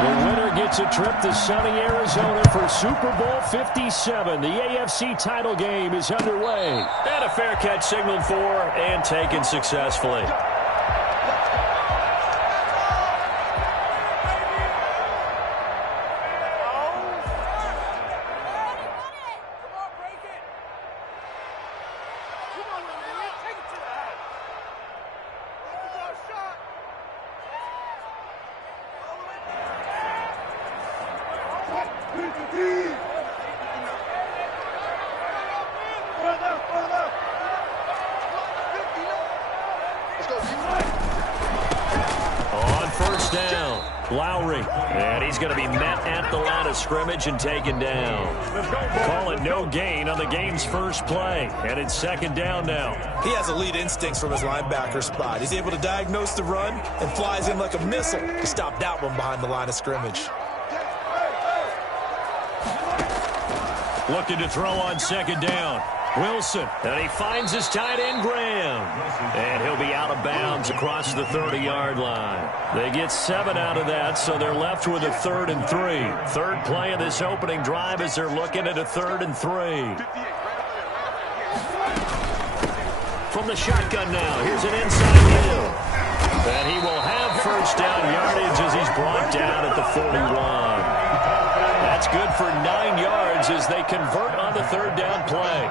The winner gets a trip to sunny Arizona for Super Bowl 57. The AFC title game is underway. And a fair catch signaled for and taken successfully. On first down, Lowry. And he's going to be met at the line of scrimmage and taken down. Call it no gain on the game's first play. And it's second down now. He has elite instincts from his linebacker spot. He's able to diagnose the run and flies in like a missile to stop that one behind the line of scrimmage. Looking to throw on second down. Wilson, and he finds his tight end, Graham. And he'll be out of bounds across the 30-yard line. They get 7 out of that, so they're left with a 3rd and 3. Third play of this opening drive as they're looking at a 3rd and 3. From the shotgun now, here's an inside hill. And he will have first down yardage as he's brought down at the 41. That's good for 9 yards as they convert on the third down play.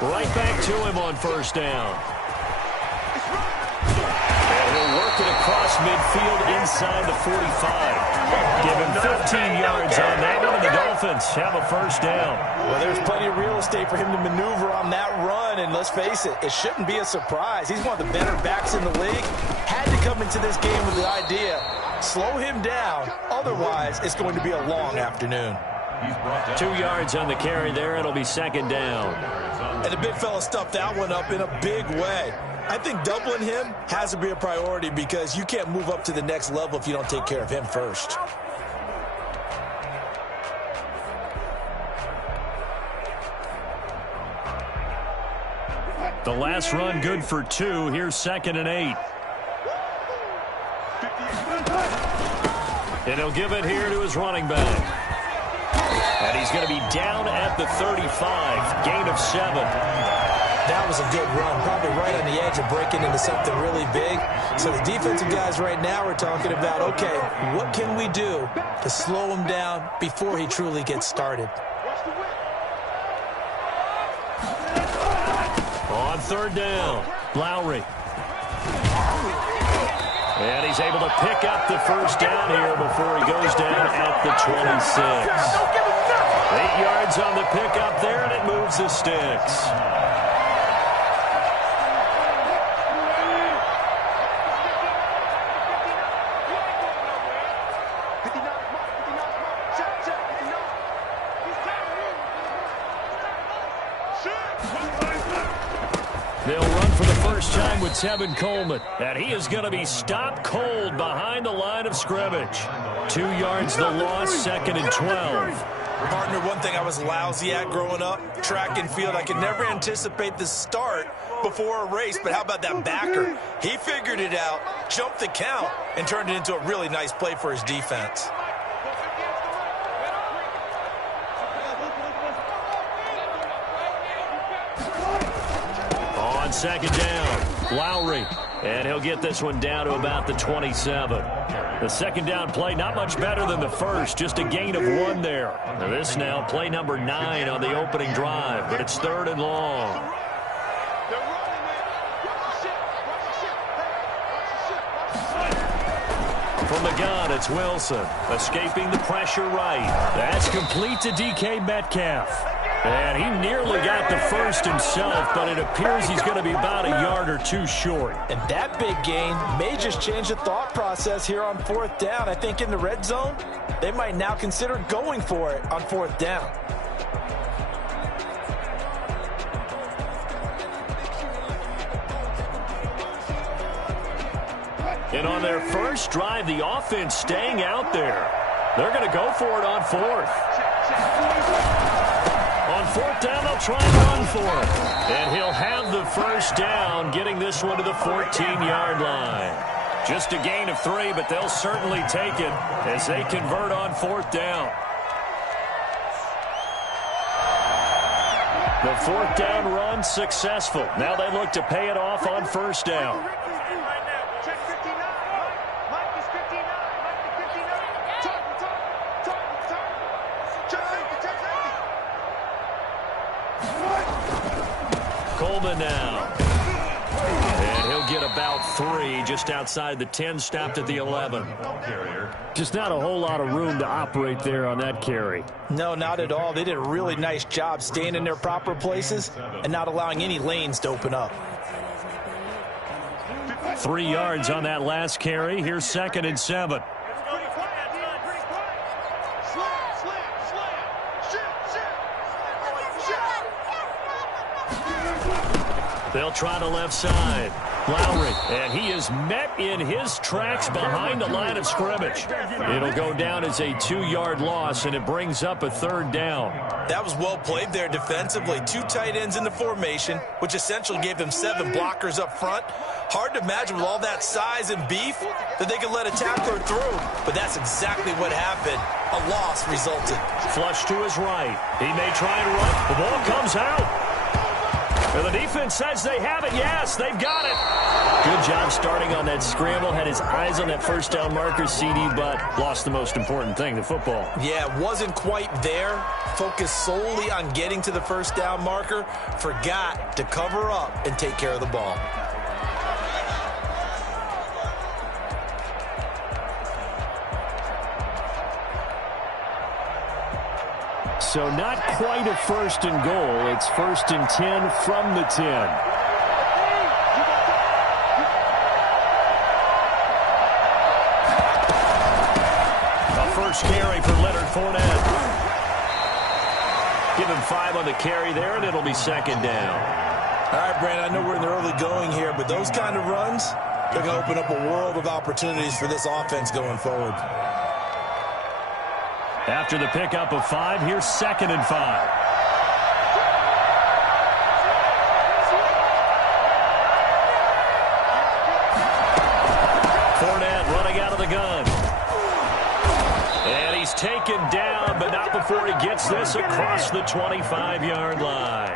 Right back to him on first down. And he'll work it across midfield inside the 45. Give him 15 yards on that one, and the Dolphins have a first down. Well, there's plenty of real estate for him to maneuver on that run, and let's face it, it shouldn't be a surprise. He's one of the better backs in the league. Had to come into this game with the idea, slow him down, otherwise it's going to be a long afternoon. 2 yards on the carry there. It'll be second down. And the big fella stuffed that one up in a big way. I think doubling him has to be a priority because you can't move up to the next level if you don't take care of him first. The last run good for 2. Here's 2nd and 8. And he'll give it here to his running back. And he's going to be down at the 35. Gain of 7. That was a good run, probably right on the edge of breaking into something really big. So the defensive guys right now are talking about, okay, what can we do to slow him down before he truly gets started? On third down, Lowry. And he's able to pick up the first down here before he goes down at the 26. 8 yards on the pickup there, and it moves the sticks. They'll run for the first time with Tevin Coleman. And he is going to be stopped cold behind the line of scrimmage. 2 yards the loss, 2nd and 12. Partner, one thing I was lousy at growing up, track and field. I could never anticipate the start before a race, but how about that backer? He figured it out, jumped the count, and turned it into a really nice play for his defense. On second down, Lowry. And he'll get this one down to about the 27. The second down play, not much better than the first, just a gain of 1 there. Now this now, play number 9 on the opening drive, but it's 3rd and long. From the gun, it's Wilson, escaping the pressure right. That's complete to DK Metcalf. And he nearly got the first himself, but it appears he's going to be about a yard or 2 short. And that big gain may just change the thought process here on 4th down. I think in the red zone, they might now consider going for it on 4th down. And on their first drive, the offense staying out there. They're going to go for it on 4th. On 4th down, they'll try and run for it. And he'll have the first down, getting this one to the 14-yard line. Just a gain of 3, but they'll certainly take it as they convert on 4th down. The 4th down run successful. Now they look to pay it off on 1st down. Coleman now. And he'll get about 3 just outside the 10, stopped at the 11. Just not a whole lot of room to operate there on that carry. No, not at all. They did a really nice job staying in their proper places and not allowing any lanes to open up. 3 yards on that last carry. Here's 2nd and 7. They'll try to left side. Lowry, and he is met in his tracks behind the line of scrimmage. It'll go down as a 2-yard loss, and it brings up a 3rd down. That was well played there defensively. 2 tight ends in the formation, which essentially gave them 7 blockers up front. Hard to imagine with all that size and beef that they could let a tackler through, but that's exactly what happened. A loss resulted. Flush to his right. He may try and run. The ball comes out. And the defense says they have it. Yes, they've got it. Good job starting on that scramble. Had his eyes on that 1st down marker, CD, but lost the most important thing, the football. Yeah, wasn't quite there. Focused solely on getting to the 1st down marker. Forgot to cover up and take care of the ball. So not quite a 1st and goal. It's 1st and 10 from the 10. A first carry for Leonard Fournette. Give him 5 on the carry there, and it'll be 2nd down. All right, Brandon, I know we're in the early going here, but those kind of runs, they're going to open up a world of opportunities for this offense going forward. After the pickup of 5, here's 2nd and 5. Fournette running out of the gun. And he's taken down, but not before he gets this across the 25-yard line.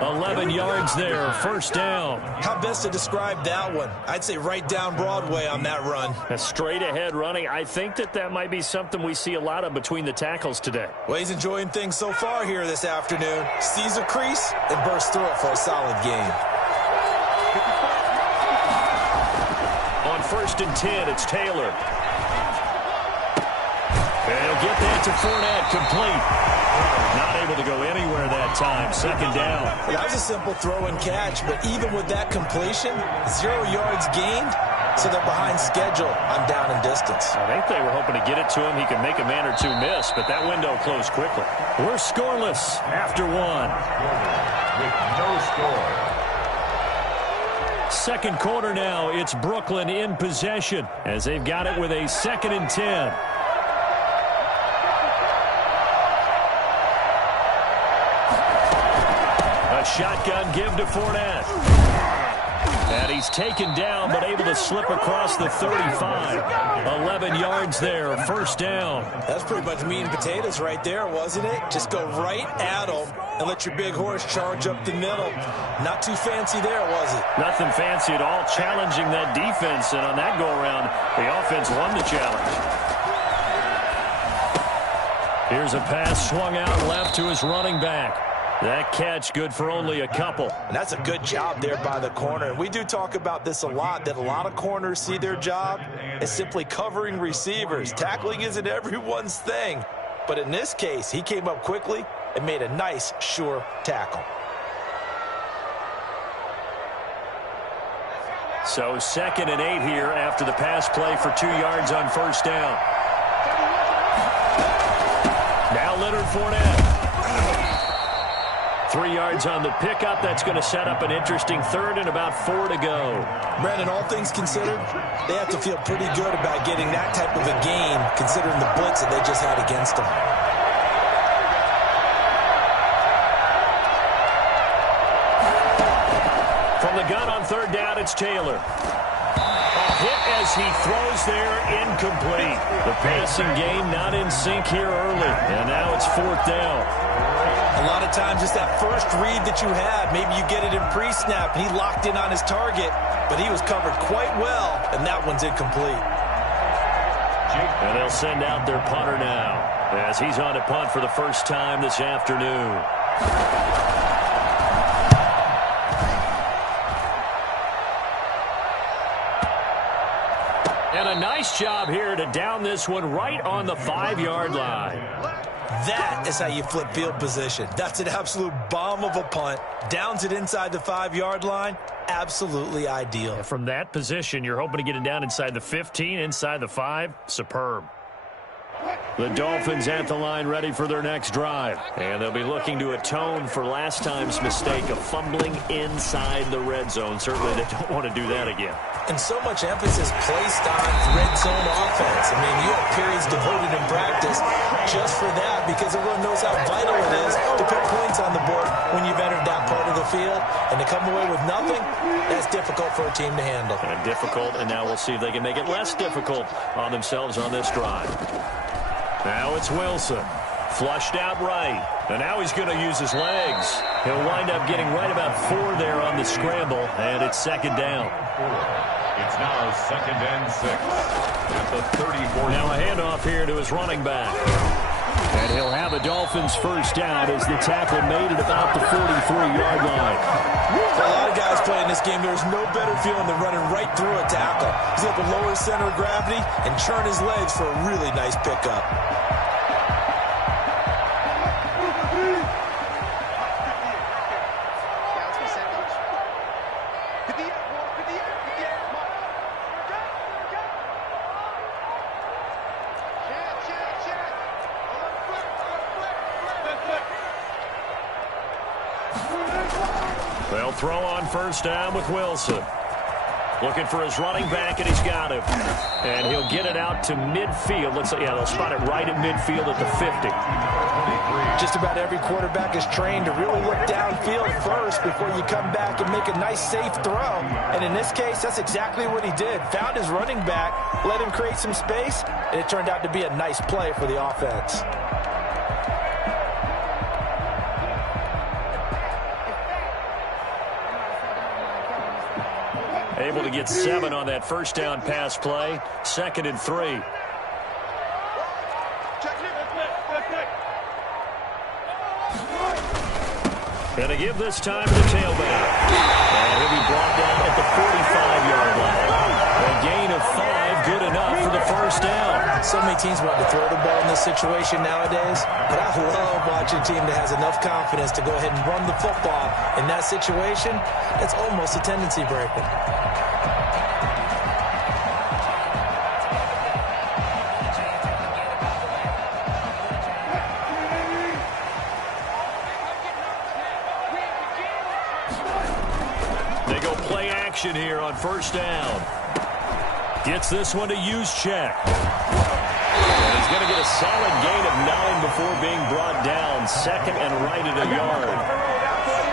11 yards there, 1st down. How best to describe that one? I'd say right down Broadway on that run. A straight-ahead running. I think that might be something we see a lot of between the tackles today. Well, he's enjoying things so far here this afternoon. Sees a crease and bursts through it for a solid gain. On 1st and 10, it's Taylor. And he'll get that to Fournette, complete. Not able to go anywhere that time. 2nd down. Well, that was a simple throw and catch, but even with that completion, 0 yards gained, so they're behind schedule on down and distance. I think they were hoping to get it to him. He could make a man or 2 miss, but that window closed quickly. We're scoreless after 1. With no score. 2nd quarter now. It's Brooklyn in possession as they've got it with a 2nd and 10. Shotgun give to Fournette. And he's taken down, but able to slip across the 35. 11 yards there, 1st down. That's pretty much meat and potatoes right there, wasn't it? Just go right at him and let your big horse charge up the middle. Not too fancy there, was it? Nothing fancy at all, challenging that defense. And on that go-around, the offense won the challenge. Here's a pass swung out left to his running back. That catch good for only a couple. And that's a good job there by the corner. We do talk about this a lot, that a lot of corners see their job as simply covering receivers. Tackling isn't everyone's thing. But in this case, he came up quickly and made a nice, sure tackle. So 2nd and 8 here after the pass play for 2 yards on 1st down. Now Leonard Fournette. 3 yards on the pickup. That's going to set up an interesting 3rd and about 4 to go. Brandon, all things considered, they have to feel pretty good about getting that type of a gain, considering the blitz that they just had against them. From the gun on 3rd down, it's Taylor. Oh, hit as he throws there, incomplete. The passing game not in sync here early, and now it's 4th down. A lot of times it's that first read that you have. Maybe you get it in pre-snap, and he locked in on his target, but he was covered quite well, and that one's incomplete. And they'll send out their punter now, as he's on to punt for the first time this afternoon. And a nice job here to down this one right on the 5-yard line. That is how you flip field position. That's an absolute bomb of a punt. Downs it inside the 5-yard line. Absolutely ideal. From that position, you're hoping to get it down inside the 15, inside the 5. Superb. The Dolphins at the line ready for their next drive. And they'll be looking to atone for last time's mistake of fumbling inside the red zone. Certainly they don't want to do that again. And so much emphasis placed on red zone offense. I mean, you have periods devoted in practice just for that because everyone knows how vital it is to put points on the board when you've entered that part of the field. And to come away with nothing, that's difficult for a team to handle. And difficult, and now we'll see if they can make it less difficult on themselves on this drive. Now it's Wilson. Flushed out right. And now he's going to use his legs. He'll wind up getting right about 4 there on the scramble, and it's 2nd down. It's now 2nd and 6 at the 34. Now a handoff here to his running back. And he'll have a Dolphins first down as the tackle made it about the 43-yard line. For a lot of guys playing this game, there's no better feeling than running right through a tackle. He's able to lower his center of gravity and churn his legs for a really nice pickup. They'll throw on first down with Wilson. Looking for his running back, and he's got him. And he'll get it out to midfield. Looks like, yeah, they'll spot it right at midfield at the 50. Just about every quarterback is trained to really look downfield first before you come back and make a nice, safe throw. And in this case, that's exactly what he did. Found his running back, let him create some space, and it turned out to be a nice play for the offense. Able to get 7 on that first down pass play. 2nd and 3. And to give this time to the tailback. And he'll be brought down at the 45-yard line. A gain of 5, good enough for the first down. So many teams want to throw the ball in this situation nowadays, but I love watching a team that has enough confidence to go ahead and run the football. In that situation, that's almost a tendency breaker. They go play action here on first down. Gets this one to Juszczyk. And he's going to get a solid gain of 9 before being brought down. 2nd and right at a yard.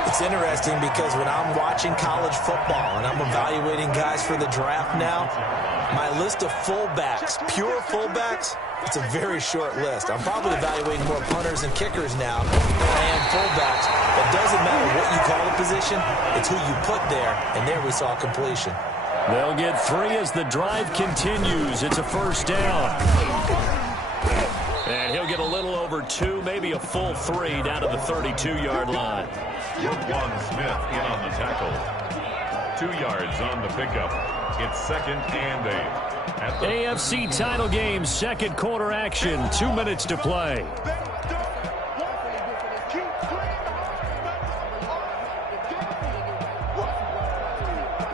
It's interesting because when I'm watching college football and I'm evaluating guys for the draft now, my list of fullbacks, pure fullbacks, it's a very short list. I'm probably evaluating more punters and kickers now than I am fullbacks. It doesn't matter what you call a position, it's who you put there, and there we saw completion. They'll get 3 as the drive continues. It's a first down. And he'll get a little over 2, maybe a full 3 down to the 32-yard line. Roquan Smith in on the tackle. 2 yards on the pickup. It's 2nd and 8. At the AFC title game, second quarter action. 2 minutes to play.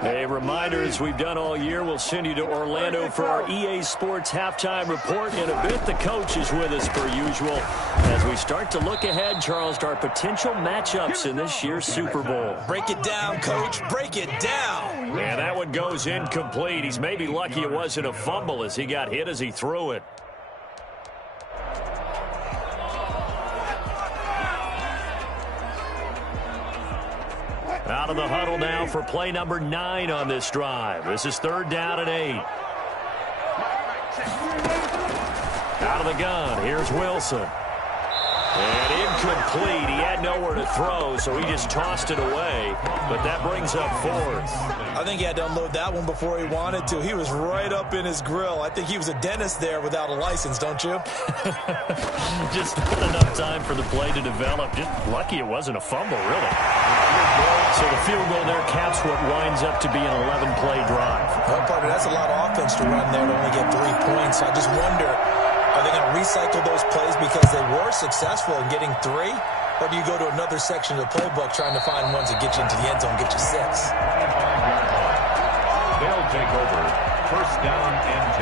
A reminder, as we've done all year, we'll send you to Orlando for our EA Sports halftime report. In a bit, the coach is with us per usual as we start to look ahead, Charles, to our potential matchups in this year's Super Bowl. Break it down, Coach. Break it down. And that one goes incomplete. He's maybe lucky it wasn't a fumble as he got hit as he threw it. Out Out of the huddle now for play number 9 on this drive. This is 3rd down and 8. Out of the gun, here's Wilson. And incomplete. He had nowhere to throw, so he just tossed it away. But that brings up 4th. I think he had to unload that one before he wanted to. He was right up in his grill. I think he was a dentist there without a license, don't you? Just not enough time for the play to develop. Just lucky it wasn't a fumble, really. So the field goal there caps what winds up to be an 11-play drive. Well, partner, that's a lot of offense to run there to only get 3 points. I just wonder, are they going to recycle those plays because they were successful in getting 3? Or do you go to another section of the playbook trying to find ones that get you into the end zone, get you 6? They'll take over 1st down and 10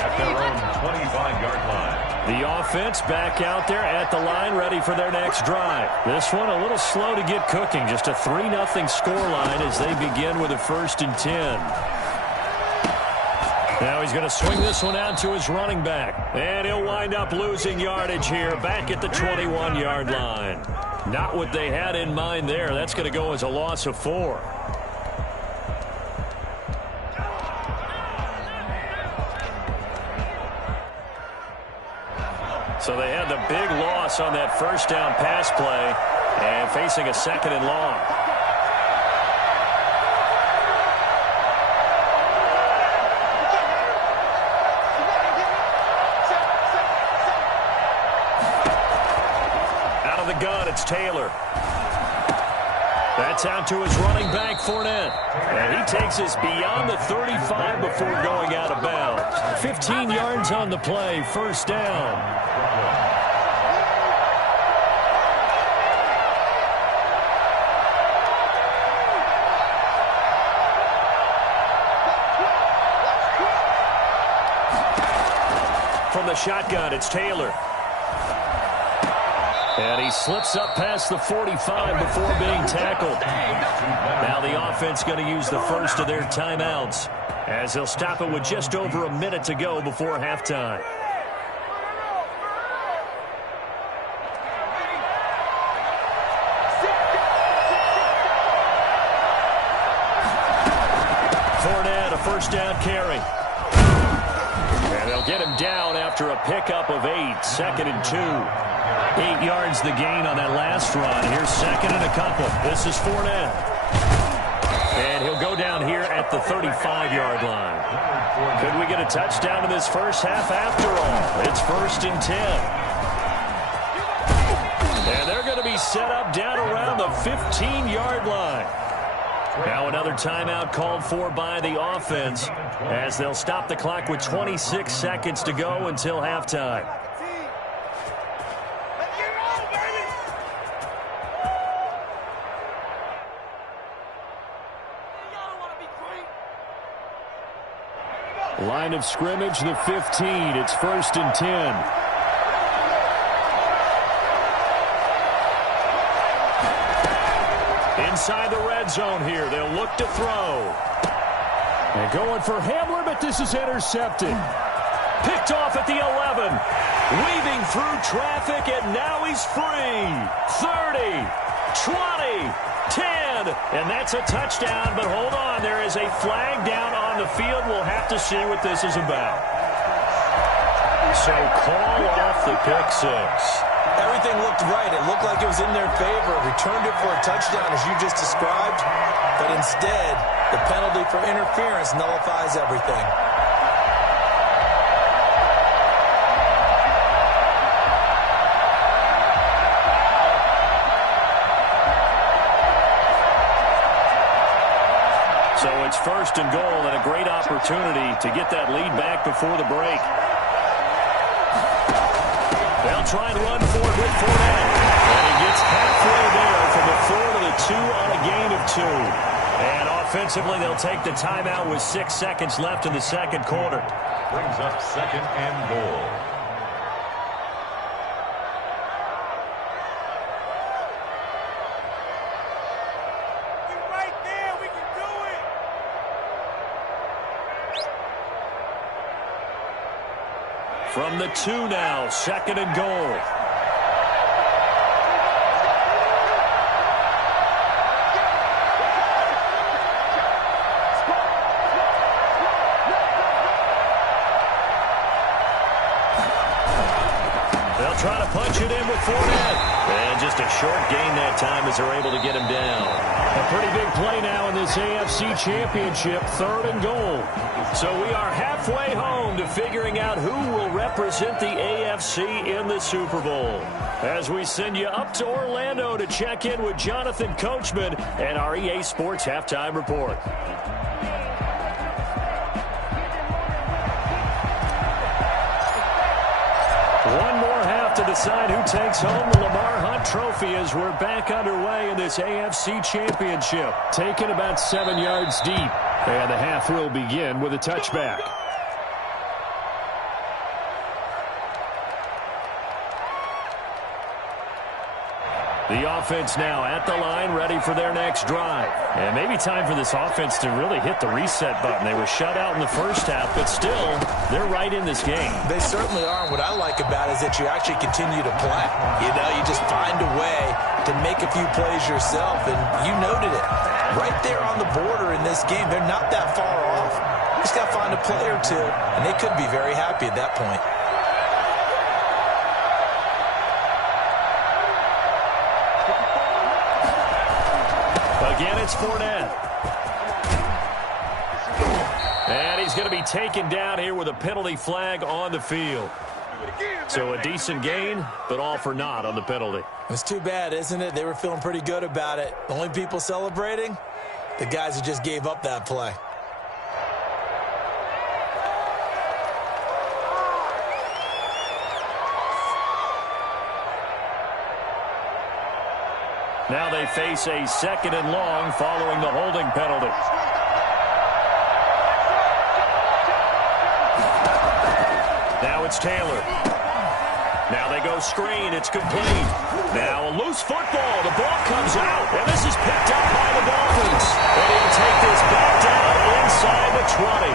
at their own 25-yard line. The offense back out there at the line, ready for their next drive. This one a little slow to get cooking. Just a 3-0 scoreline as they begin with a 1st and 10. Now he's going to swing this one out to his running back. And he'll wind up losing yardage here back at the 21-yard line. Not what they had in mind there. That's going to go as a loss of 4. So they had the big loss on that 1st down pass play and facing a 2nd and long. Gun, it's Taylor. That's out to his running back, Fournette. And he takes us beyond the 35 before going out of bounds. 15 yards on the play, 1st down. From the shotgun, it's Taylor. And he slips up past the 45 before being tackled. Now the offense going to use the first of their timeouts as they'll stop it with just over a minute to go before halftime. Fournette, a 1st down carry. And they'll get him down after a pickup of 8, 2nd and 2. 8 yards the gain on that last run. Here's 2nd and a couple. This is Fournette. And he'll go down here at the 35-yard line. Could we get a touchdown in this first half after all? It's 1st and 10. And they're going to be set up down around the 15-yard line. Now another timeout called for by the offense as they'll stop the clock with 26 seconds to go until halftime. Line of scrimmage, the 15. It's 1st and 10. Inside the red zone here. They'll look to throw. And going for Hamler, but this is intercepted. Picked off at the 11. Weaving through traffic, and now he's free. 30, 20, 10. And that's a touchdown, but hold on. There is a flag down on the field. We'll have to see what this is about. So call off the pick 6. Everything looked right. It looked like it was in their favor. Returned it for a touchdown, as you just described. But instead, the penalty for interference nullifies everything. So it's 1st and goal and a great opportunity to get that lead back before the break. They'll try and run for it with Fournette. And he gets halfway there from the 4 to the 2 on a gain of 2. And offensively, they'll take the timeout with 6 seconds left in the second quarter. Brings up 2nd and goal. From the 2 now, 2nd and goal. trying to punch it in with Fournette. And just a short gain that time as they're able to get him down. A pretty big play now in this AFC Championship, 3rd and goal. So we are halfway home to figuring out who will represent the AFC in the Super Bowl. As we send you up to Orlando to check in with Jonathan Coachman and our EA Sports Halftime Report. One more half to decide who takes home the Lamar Hunt Trophy as we're back underway in this AFC Championship. Taken about 7 yards deep. And the half will begin with a touchback. The offense now at the line, ready for their next drive. And maybe time for this offense to really hit the reset button. They were shut out in the first half, but still, they're right in this game. They certainly are. What I like about it is that you actually continue to play. You know, you just find a way to make a few plays yourself, and you noted it. Right there on the border in this game, they're not that far off. Just got to find a play or two, and they could be very happy at that point. Again, it's Fournette. And he's going to be taken down here with a penalty flag on the field. So a decent gain, but all for naught on the penalty. It's too bad, isn't it? They were feeling pretty good about it. The only people celebrating, the guys who just gave up that play. Now they face a 2nd and long following the holding penalty. Now it's Taylor. Now they go screen. It's complete. Now a loose football. The ball comes out, and this is picked up by the Dolphins. And he'll take this back down inside the 20.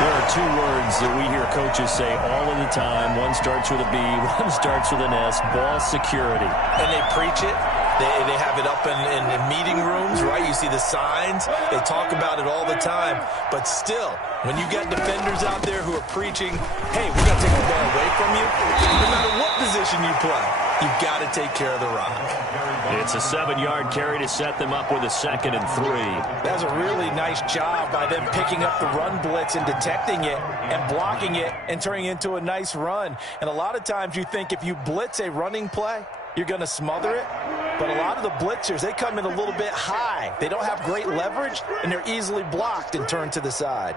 There are 2 words that we hear coaches say all of the time. One starts with a B, one starts with an S, ball security. And they preach it. They have it up in meeting rooms, right? You see the signs. They talk about it all the time. But still, when you got defenders out there who are preaching, hey, we got to take the ball away from you, no matter what position you play, you've got to take care of the rock. It's a 7-yard carry to set them up with a 2nd and 3. That was a really nice job by them picking up the run blitz and detecting it and blocking it and turning it into a nice run. And a lot of times you think if you blitz a running play, you're going to smother it. But a lot of the blitzers, they come in a little bit high. They don't have great leverage, and they're easily blocked and turned to the side.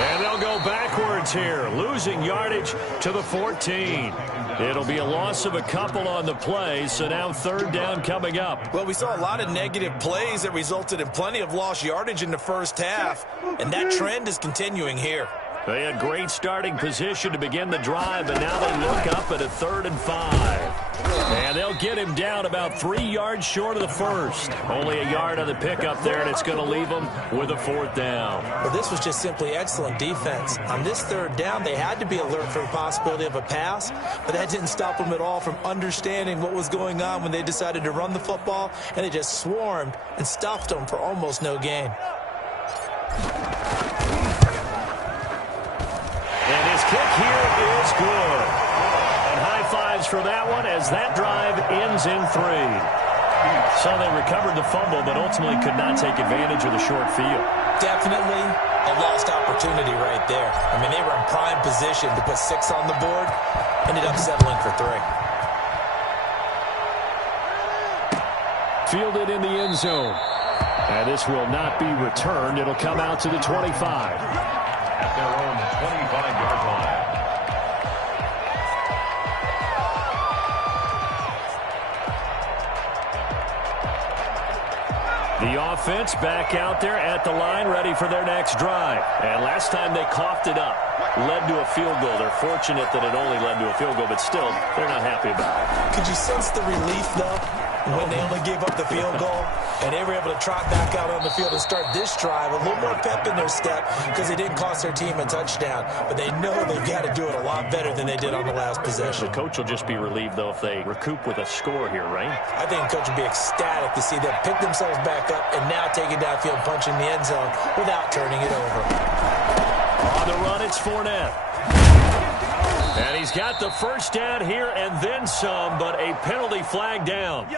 And they'll go backwards here, losing yardage to the 14. It'll be a loss of a couple on the play, so now 3rd down coming up. Well, we saw a lot of negative plays that resulted in plenty of lost yardage in the first half, and that trend is continuing here. They had great starting position to begin the drive, but now they look up at a 3rd and 5. And they'll get him down about 3 yards short of the first. Only a yard on the pickup there, and it's going to leave them with a 4th down. Well, this was just simply excellent defense. On this 3rd down, they had to be alert for the possibility of a pass, but that didn't stop them at all from understanding what was going on when they decided to run the football, and they just swarmed and stuffed them for almost no gain. And his kick here is good. And high fives for that one as that drive ends in 3. So they recovered the fumble, but ultimately could not take advantage of the short field. Definitely a lost opportunity right there. I mean, they were in prime position to put 6 on the board, ended up settling for 3. Fielded in the end zone. And this will not be returned. It'll come out to the 25. At their own 25-yard line. The offense back out there at the line, ready for their next drive. And last time they coughed it up, led to a field goal. They're fortunate that it only led to a field goal, but still, they're not happy about it. Could you sense the relief, though, when they only gave up the field goal? And they were able to trot back out on the field and start this drive. A little more pep in their step because they didn't cost their team a touchdown. But they know they've got to do it a lot better than they did on the last possession. The coach will just be relieved, though, if they recoup with a score here, right? I think the coach will be ecstatic to see them pick themselves back up and now take it downfield, punching the end zone without turning it over. On the run, it's Fournette. And he's got the first down here and then some, but a penalty flag down.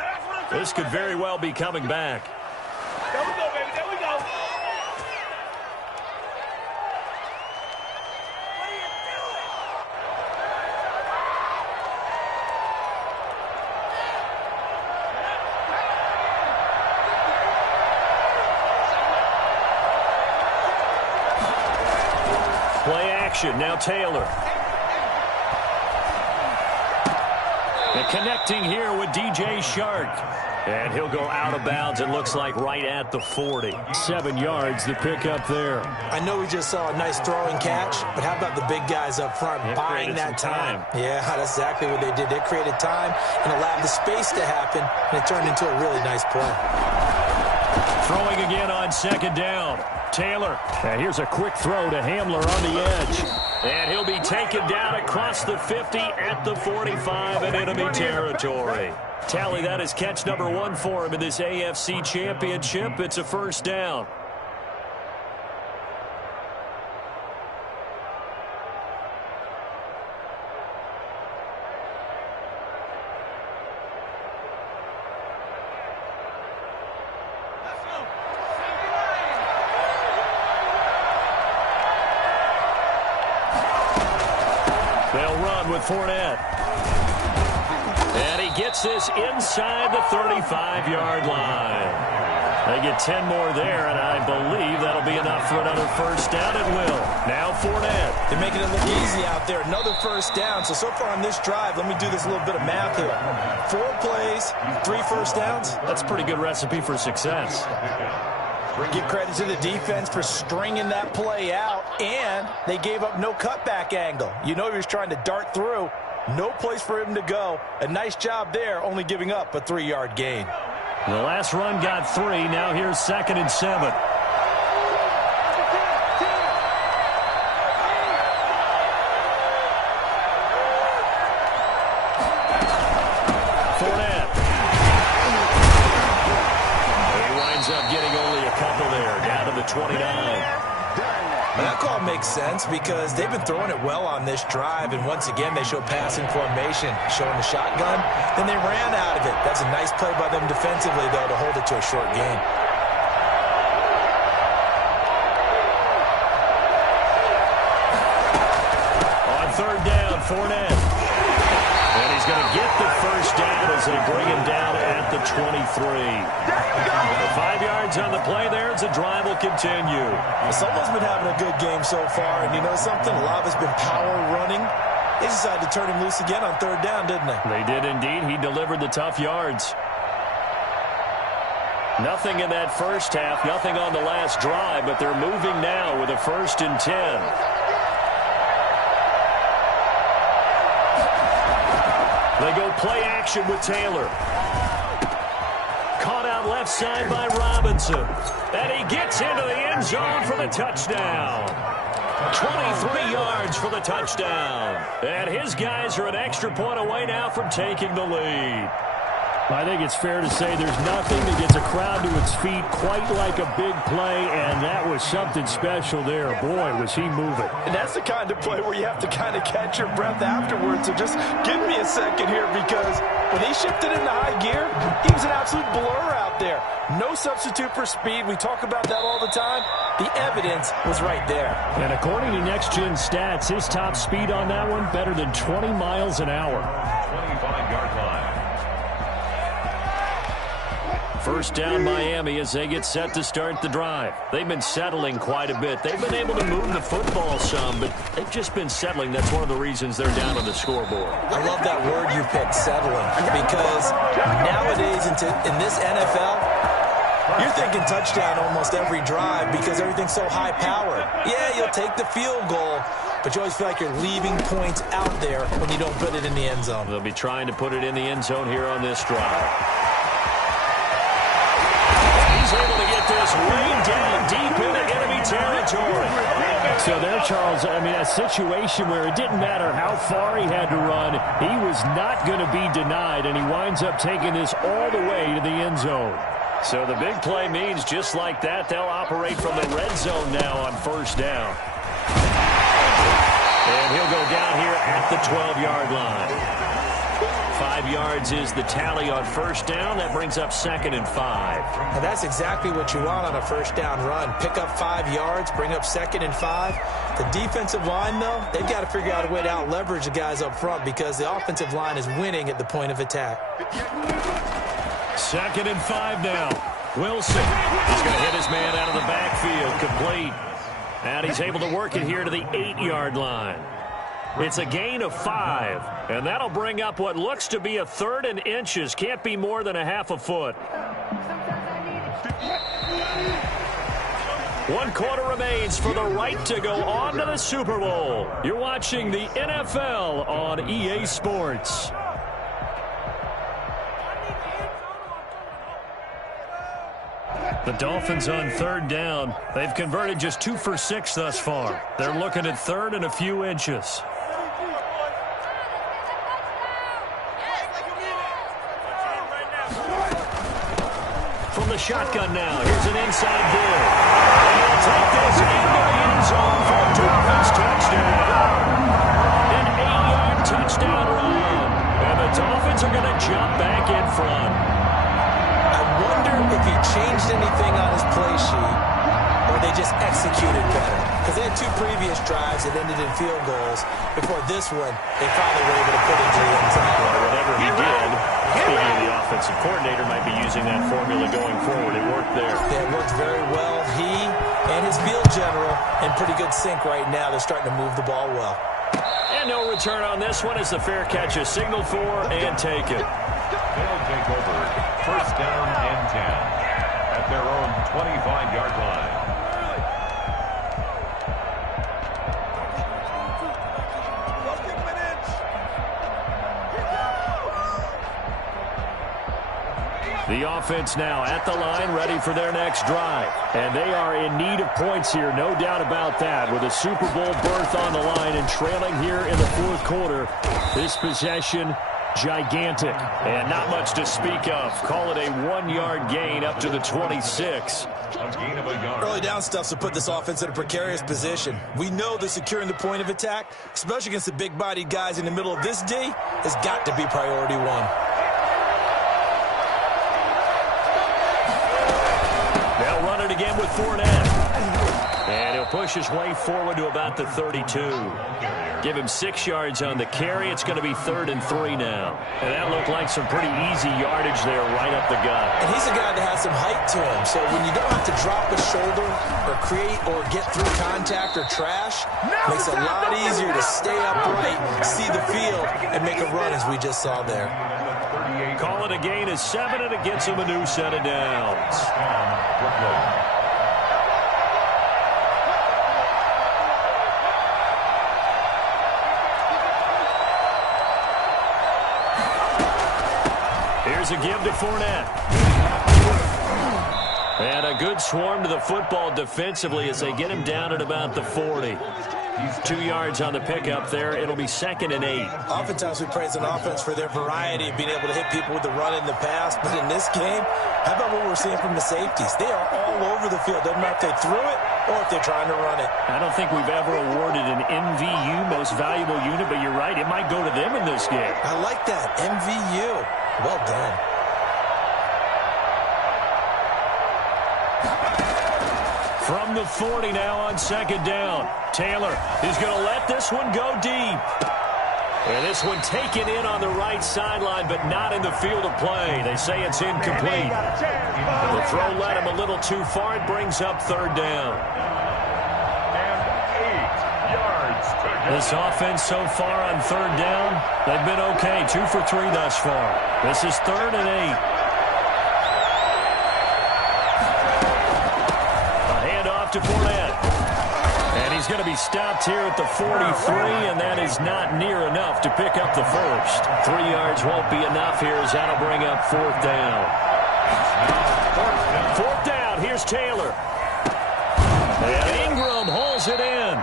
This could very well be coming back. There we go, baby. There we go. Play action. Now Taylor. And connecting here with DJ Shark. And he'll go out of bounds, it looks like, right at the 40. 7 yards, the pickup there. I know we just saw a nice throwing catch, but how about the big guys up front buying that time? Yeah, that's exactly what they did. They created time and allowed the space to happen, and it turned into a really nice play. Throwing again on second down. Taylor. And here's a quick throw to Hamler on the edge. And he'll be taken down across the 50 at the 45 in enemy territory. Tally, that is catch number 1 for him in this AFC Championship. It's a first down. They'll run with Fournette. And he gets this inside the 35-yard line. They get 10 more there, and I believe that'll be enough for another first down. It will. Now Fournette. They're making it look easy out there. Another first down. So far on this drive, let me do this little bit of math here. 4 plays, 3 first downs. That's a pretty good recipe for success. Give credit to the defense for stringing that play out, and they gave up no cutback angle. You know he was trying to dart through. No place for him to go. A nice job there, only giving up a 3-yard gain. The last run got 3. Now here's 2nd and 7. Fournette. He winds up getting only a couple there, down to the 29. And that call makes sense because they've been throwing it well on this drive, and once again they show passing formation, showing the shotgun. Then they ran out of it. That's a nice play by them defensively, though, to hold it to a short gain. On 3rd down, Fournette. And he's going to get the first down as they bring him down at the 23. 5 yards on the play there as the drive will continue. Someone's been having a good game so far, and you know something? A lot of it's been power running. They decided to turn him loose again on 3rd down, didn't they? They did indeed. He delivered the tough yards. Nothing in that first half, nothing on the last drive, but they're moving now with a 1st and 10. They go play action with Taylor. Caught out left side by Robinson. And he gets into the end zone for the touchdown. 23 yards for the touchdown. And his guys are an extra point away now from taking the lead. I think it's fair to say there's nothing that gets a crowd to its feet quite like a big play, and that was something special there. Boy, was he moving. And that's the kind of play where you have to kind of catch your breath afterwards. So just give me a second here, because when he shifted into high gear, he was an absolute blur out there. No substitute for speed. We talk about that all the time. The evidence was right there. And according to Next Gen Stats, his top speed on that one, better than 20 miles an hour. 25-yard line. First down Miami as they get set to start the drive. They've been settling quite a bit. They've been able to move the football some, but they've just been settling. That's one of the reasons they're down on the scoreboard. I love that word you picked, settling, because nowadays in this NFL, you're thinking touchdown almost every drive because everything's so high-powered. Yeah, you'll take the field goal, but you always feel like you're leaving points out there when you don't put it in the end zone. They'll be trying to put it in the end zone here on this drive. He's able to get this way down deep into enemy territory. So there, Charles, I mean, a situation where it didn't matter how far he had to run, he was not going to be denied, and he winds up taking this all the way to the end zone. So the big play means just like that, they'll operate from the red zone now on first down. And he'll go down here at the 12-yard line. 5 yards is the tally on first down. That brings up 2nd and 5. And that's exactly what you want on a first down run. Pick up 5 yards, bring up 2nd and 5. The defensive line, though, they've got to figure out a way to out-leverage the guys up front because the offensive line is winning at the point of attack. 2nd and 5 now. Wilson, he's going to hit his man out of the backfield, complete. And he's able to work it here to the 8-yard line. It's a gain of 5, and that'll bring up what looks to be a 3rd and inches. Can't be more than a half a foot. 1 quarter remains for the right to go on to the Super Bowl. You're watching the NFL on EA Sports. The Dolphins on 3rd down. They've converted just 2 for 6 thus far. They're looking at 3rd and a few inches. From the shotgun now, here's an inside ball. And he'll take this into the end zone for a 2-point touchdown. An 8-yard touchdown run. And the Dolphins are going to jump back in front. I wonder if he changed anything on his play sheet or they just executed better. Because they had 2 previous drives that ended in field goals. Before this one, they finally were able to put into the end zone. Well, whatever he did, speaking of the offensive coordinator, might be using that formula going forward. It worked there. Yeah, it worked very well. He and his field general in pretty good sync right now. They're starting to move the ball well. And no return on this one as the fair catch is signaled for and taken. They'll take over 1st down and 10 at their own 25-yard line. The offense now at the line, ready for their next drive. And they are in need of points here, no doubt about that. With a Super Bowl berth on the line and trailing here in the 4th quarter, this possession gigantic. And not much to speak of. Call it a 1-yard gain up to the 26. A gain of a yard. Early down stuff to put this offense in a precarious position. We know that securing the point of attack, especially against the big-bodied guys in the middle of this D, has got to be priority 1. They'll run it again with Fournette. And he'll push his way forward to about the 32. Give him 6 yards on the carry. It's going to be 3rd and 3 now. And that looked like some pretty easy yardage there right up the gut. And he's a guy that has some height to him. So when you don't have to drop a shoulder or create or get through contact or trash, it makes it a lot easier to stay upright, see the field, and make a run as we just saw there. Call it a gain of 7, and it gets him a new set of downs. Here's a give to Fournette. And a good swarm to the football defensively as they get him down at about the 40. 2 yards on the pickup there. It'll be 2nd and 8. Oftentimes we praise an offense for their variety of being able to hit people with the run in the pass. But in this game, how about what we're seeing from the safeties? They are all over the field. Doesn't matter if they threw it or if they're trying to run it. I don't think we've ever awarded an MVU, most valuable unit, but you're right. It might go to them in this game. I like that. MVU. Well done. From the 40 now on 2nd down. Taylor is going to let this one go deep. And this one taken in on the right sideline, but not in the field of play. They say it's incomplete. The throw led him a little too far. It brings up 3rd down. And 8 yards. This offense so far on 3rd down, they've been okay. 2 for 3 thus far. This is 3rd and 8. To Fournette. And he's going to be stopped here at the 43, and that is not near enough to pick up the first. 3 yards won't be enough here as that'll bring up 4th down. 4th down, here's Taylor. And Ingram hauls it in.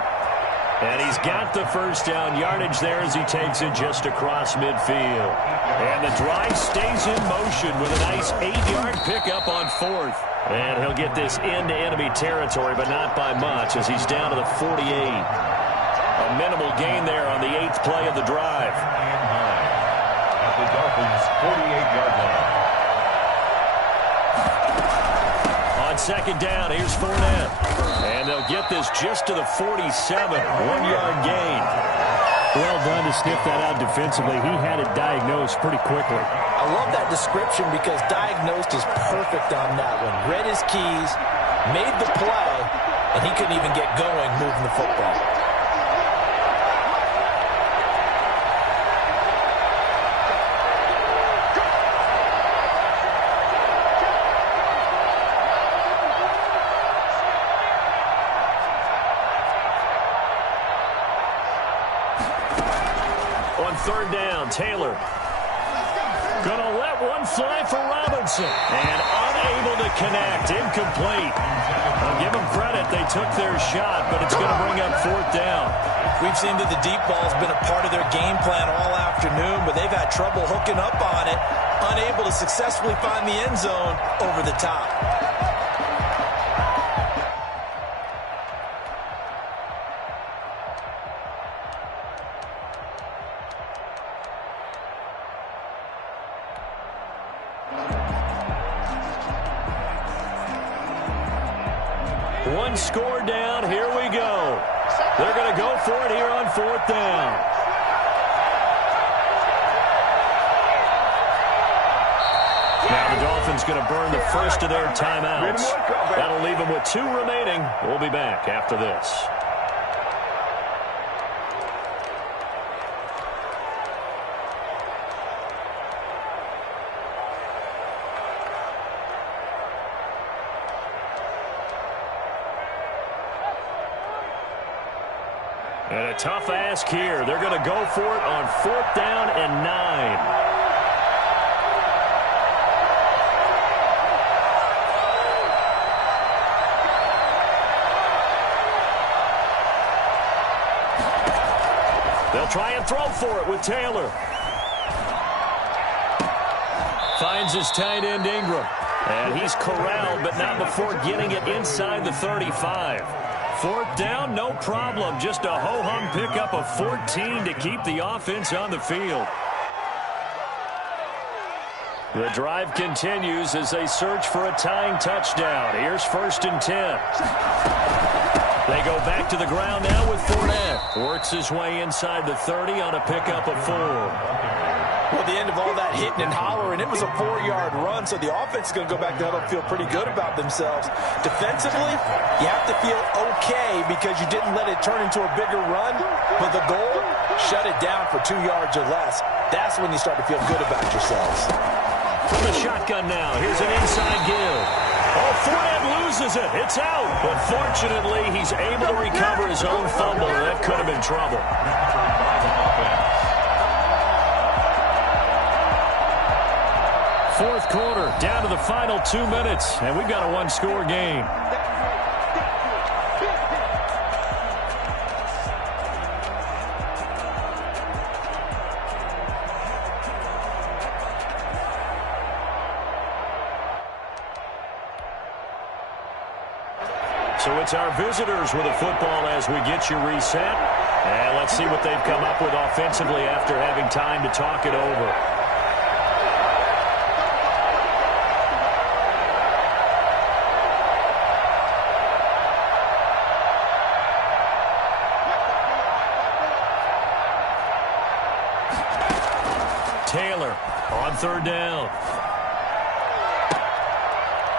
And he's got the first down yardage there as he takes it just across midfield. And the drive stays in motion with a nice 8-yard pickup on 4th. And he'll get this into enemy territory, but not by much as he's down to the 48. A minimal gain there on the 8th play of the drive. And 9 at the Dolphins' 48-yard line. On second down, here's Fournette. And they'll get this just to the 47. 1-yard gain. Well done to sniff that out defensively. He had it diagnosed pretty quickly. I love that description because diagnosed is perfect on that one. Read his keys, made the play, and he couldn't even get going moving the football. On third down, Taylor. Gonna let one fly for Robinson. And unable to connect. Incomplete. I'll give them credit. They took their shot, but it's going to bring up fourth down. We've seen that the deep ball's been a part of their game plan all afternoon, but they've had trouble hooking up on it. Unable to successfully find the end zone over the top. One score down. Here we go. They're going to go for it here on fourth down. Now the Dolphins going to burn the first of their timeouts. That'll leave them with 2 remaining. We'll be back after this. And a tough ask here. They're going to go for it on fourth down and 9. They'll try and throw for it with Taylor. Finds his tight end Ingram. And he's corralled, but not before getting it inside the 35. Fourth down, no problem. Just a ho-hum pickup of 14 to keep the offense on the field. The drive continues as they search for a tying touchdown. Here's first and 10. They go back to the ground now with Fournette. Works his way inside the 30 on a pickup of 4. Well, at the end of all that hitting and hollering, it was a 4-yard run, so the offense is going to go back to huddle and feel pretty good about themselves. Defensively, you have to feel okay because you didn't let it turn into a bigger run, but the goal, shut it down for 2 yards or less. That's when you start to feel good about yourselves. From the shotgun now, here's an inside give. Oh, Fournette loses it. It's out. But fortunately, he's able to recover his own fumble, and that could have been trouble. Fourth quarter, down to the final 2 minutes, and we've got a 1-score game. So it's our visitors with the football as we get you reset. And let's see what they've come up with offensively after having time to talk it over. Taylor on third down.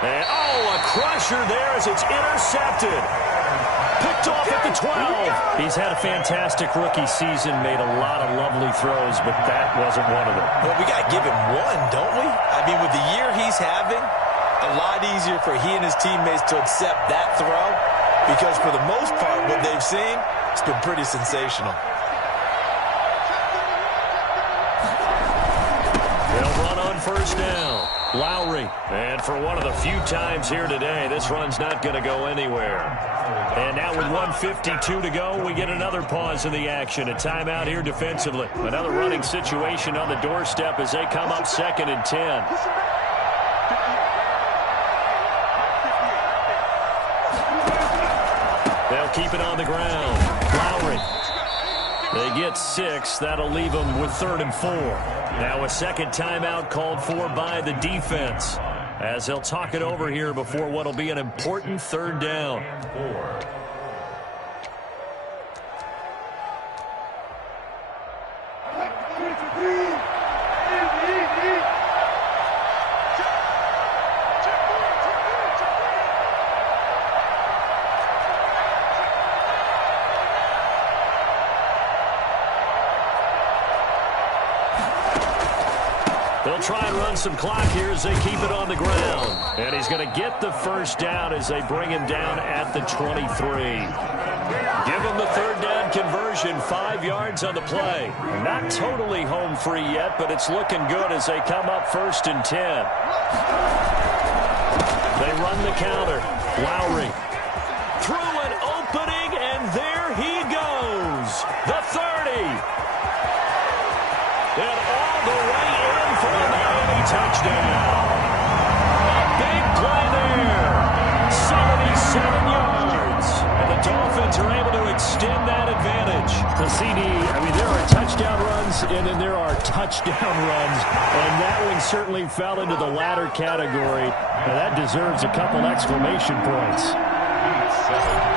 And, a crusher there as it's intercepted. Picked off at the 12. He's had a fantastic rookie season, made a lot of lovely throws, but that wasn't one of them. Well, we got to give him one, don't we? I mean, with the year he's having, a lot easier for he and his teammates to accept that throw because for the most part, what they've seen, it's been pretty sensational. They'll run on first down. Lowry. And for one of the few times here today, this run's not going to go anywhere. And now with 1:52 to go, we get another pause in the action. A timeout here defensively. Another running situation on the doorstep as they come up second and 10. They'll keep it on the ground. Lowry They get 6. That'll leave them with 3rd and 4. Now a second timeout called for by the defense, as they'll talk it over here before what will be an important 3rd down. They'll try and run some clock here as they keep it on the ground. And he's going to get the first down as they bring him down at the 23. Give him the 3rd down conversion, 5 yards on the play. Not totally home free yet, but it's looking good as they come up 1st and 10. They run the counter. Lowry through an opening, and there he goes. The 30. And all the way in for a Miami touchdown. A big play there. 77 yards. And the Dolphins are able to extend that advantage. The CD, I mean, there are touchdown runs, and then there are touchdown runs. And that one certainly fell into the latter category. Now, that deserves a couple exclamation points.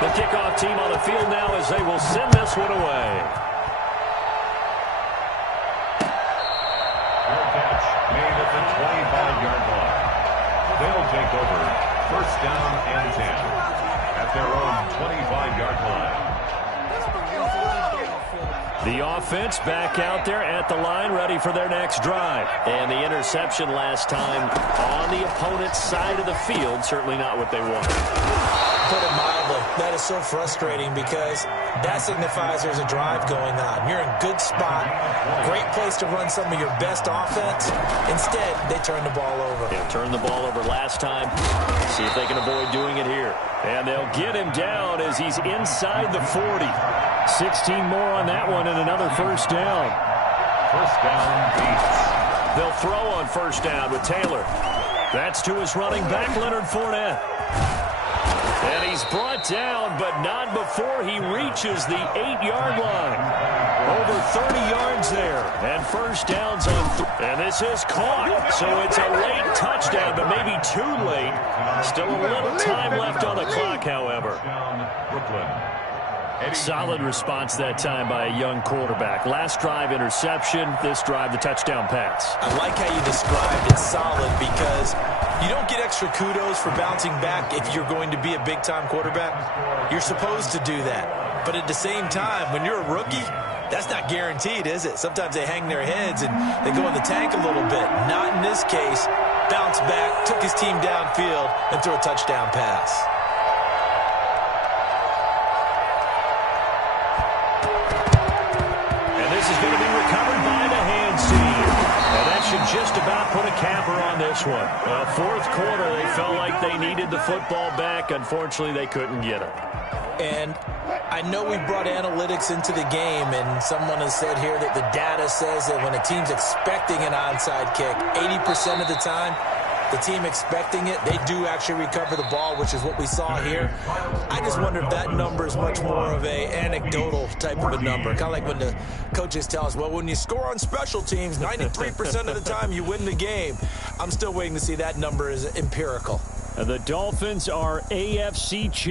The kickoff team on the field now as they will send this one away. Made at the 25-yard line. They'll take over 1st down and 10 at their own 25-yard line. The offense back out there at the line, ready for their next drive. And the interception last time on the opponent's side of the field, certainly not what they wanted. Put it mildly, that is so frustrating because that signifies there's a drive going on. You're in good spot, great place to run some of your best offense. Instead, they turn the ball over. Yeah, turned the ball over last time. See if they can avoid doing it here. And they'll get him down as he's inside the 40. 16 more on that one and another 1st down. 1st down beats. They'll throw on 1st down with Taylor. That's to his running back, Leonard Fournette. And he's brought down, but not before he reaches the 8-yard line. Over 30 yards there, and 1st downs on 3. And this is caught, so it's a late touchdown, but maybe too late. Still a little time left on the clock, however. Brooklyn. Solid response that time by a young quarterback. Last drive, interception. This drive, the touchdown pass. I like how you described it solid because you don't get extra kudos for bouncing back if you're going to be a big-time quarterback. You're supposed to do that. But at the same time, when you're a rookie, that's not guaranteed, is it? Sometimes they hang their heads and they go in the tank a little bit. Not in this case. Bounced back, took his team downfield, and threw a touchdown pass. This is going to be recovered by the hands team. And that should just about put a capper on this one. 4th quarter, they felt like they needed the football back. Unfortunately, they couldn't get it. And I know we brought analytics into the game, and someone has said here that the data says that when a team's expecting an onside kick, 80% of the time, the team expecting it, they do actually recover the ball, which is what we saw here. I just wonder if that number is much more of a anecdotal type of a number. Kind of like when the coaches tell us, well, when you score on special teams, 93% of the time you win the game. I'm still waiting to see that number is empirical. The Dolphins are AFC champions.